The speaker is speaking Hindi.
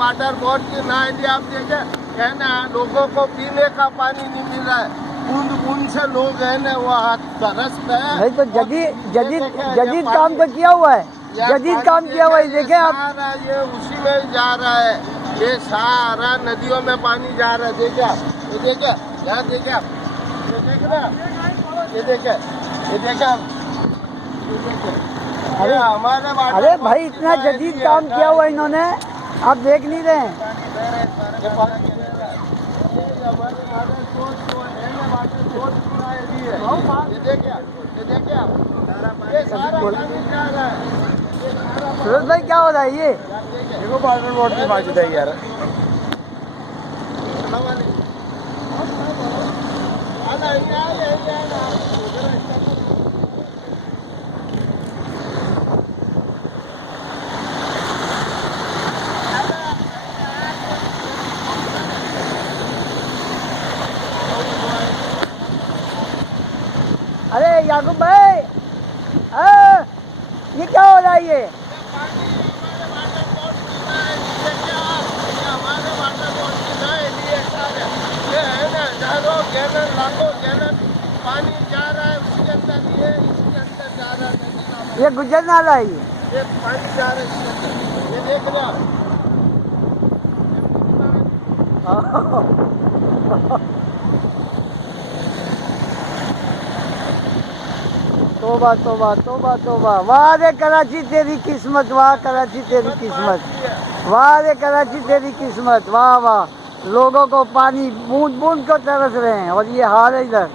वाटर बोर्ड की नाली आप देखे है ना, लोगों को पीने का पानी नहीं मिल रहा है, बूंद बूंद से लोग है ना वो तरस गए। नहीं तो जदीद काम तो किया हुआ है, जदीद काम किया हुआ है, देखे आप। ये उसी में ही जा रहा है, ये सारा नदियों में पानी जा रहा है। देखे आप, ये देखे यहाँ, देखे आप, ये देखे ना, ये देखे, ये देखे आप, ये देखे। अरे हमारे अरे भाई इतना जदीद काम किया हुआ इन्होंने, आप देख नहीं रहे हैं। सूरज भाई क्या हो रहा है ये? देखो वाटर बोर्ड की बात है यार। अरे याकूब भाई, ये क्या हो रहा है ये? हमारे वाटर बोर्ड की ये है ना, हजारों गैलन लाखों गैलन पानी जा रहा है उसके अंदर, ये इसके अंदर जा रहा है, ये गुजर नाला है ये पानी जा रहा है इसके अंदर। ये देख रहे आप, तोबा तोबा तोबा तोबा, वाह रे कराची तेरी किस्मत, वाह कराची तेरी किस्मत, वाह रे कराची तेरी किस्मत, वाह वाह। लोगों को पानी बूंद बूंद को तरस रहे हैं और ये हाल है इधर।